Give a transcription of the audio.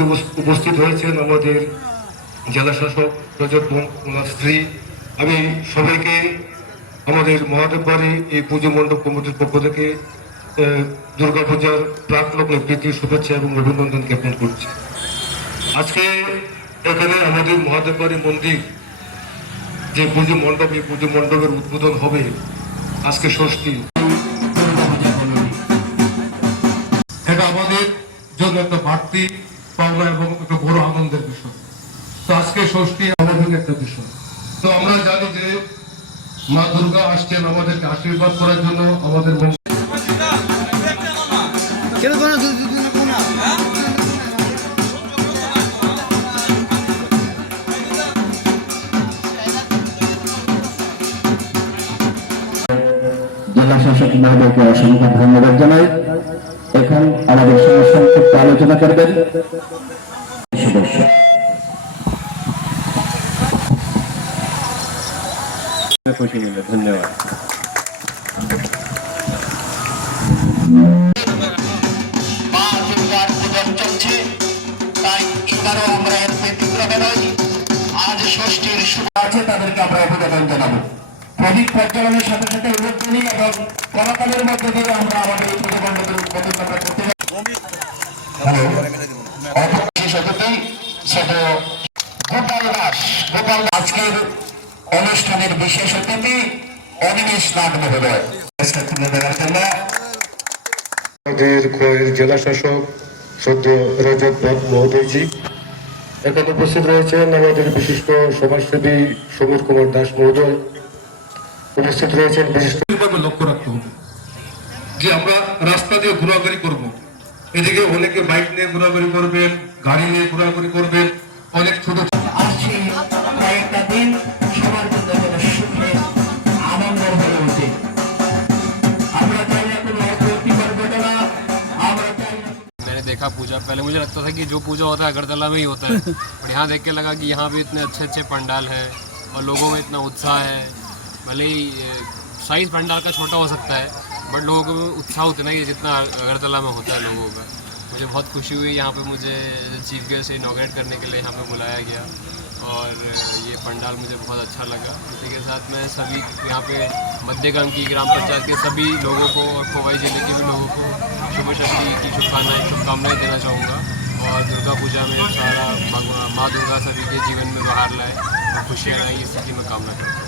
মধ্যে উপস্থিত হয়েছেন আমাদের জেলা শাসক রজত ওনার স্ত্রী। আমি সবাইকে আমাদের মহাদেব বাড়ি এই পুজো মণ্ডপ কমিটির পক্ষ থেকে দুর্গাপূজার প্রাক লগ্নে প্রীতি, শুভেচ্ছা এবং অভিনন্দন জ্ঞাপন করছি। আজকে এখানে আমাদের মহাদেব বাড়ি মন্দির, যে পুজো মণ্ডপ, এই পুজো মণ্ডপের উদ্বোধন হবে আজকে ষষ্ঠী। এটা আমাদের জন্য একটা বাড়তি পাওনা এবং একটা বড় আনন্দের বিষয়। তো আজকে ষষ্ঠী আমাদের একটা বিষয়। তো আমরা জানি যে মা দুর্গা আসছেন আমাদেরকে আশীর্বাদ করার জন্য আমাদের জেলা শাসক মহোদয়কে অসংখ্য ধন্যবাদ জানাই। এখন আমাদের সঙ্গে সংক্ষিপ্ত আলোচনা করবেন। সদস্য। ধন্যবাদ। তাদেরকে আমরা অভিনন্দন জানাব। প্রদীপ প্রজ্বলনের সাথে সাথে উল্লেখনীয় এবং কলাকালের মধ্যে দিয়ে আমরা আমাদের এই মণ্ডপের উদ্বোধন আমরা করতে হ্যালো। বিশেষ অতিথি ছোট গোপাল দাস। গোপাল দাস। আজকের অনুষ্ঠানের বিশেষ অতিথি অনিমেষ নাগ মহোদয়। তুলে দেওয়ার জন্য আমাদের জেলা শাসক সদ্য রজত বাগ মহোদয়জি। এখানে উপস্থিত রয়েছেন আমাদের বিশিষ্ট সমাজসেবী সমীর কুমার দাস মহোদয়। উপস্থিত রয়েছেন বিশিষ্টভাবে লক্ষ্য রাখতে হবে যে আমরা রাস্তা দিয়ে ঘোরাঘুরি করব এদিকে অনেকে বাইক নিয়ে ঘোরাঘুরি করবেন গাড়ি নিয়ে ঘোরাঘুরি করবেন অনেক ছোট আসছে কয়েকটা দিন সবার জন্য যেন সুখে আনন্দ হয়ে ওঠে আমরা চাই না কোনো অপ্রীতি ঘটনা আমরা চাই না मैंने देखा पूजा पहले मुझे लगता था कि जो पूजा होता है अगरतला में ही होता है पर यहाँ देख के लगा कि यहाँ भी इतने अच्छे अच्छे पंडाल है और लोगों में इतना उत्साह है भले ही साइज़ पंडाल का छोटा हो सकता है बट लोगों को उत्साह उतना ही जितना अगरतला में होता है लोगों का। मुझे बहुत खुशी हुई यहाँ पे मुझे चीफ गेस्ट इनाग्रेट करने के लिए यहाँ पे बुलाया गया और ये पंडाल मुझे बहुत अच्छा लगा। इसी के साथ मैं सभी यहाँ पे मध्यगाम की ग्राम पंचायत के सभी लोगों को और खोवाई ज़िले के भी लोगों को शुभ षष्ठी की शुभकामनाएँ शुभकामनाएँ देना चाहूँगा। और दुर्गा पूजा में सारा माँ दुर्गा सभी के जीवन में बाहर लाए और खुशियाँ लाए इसी की मैं कामना करता हूँ।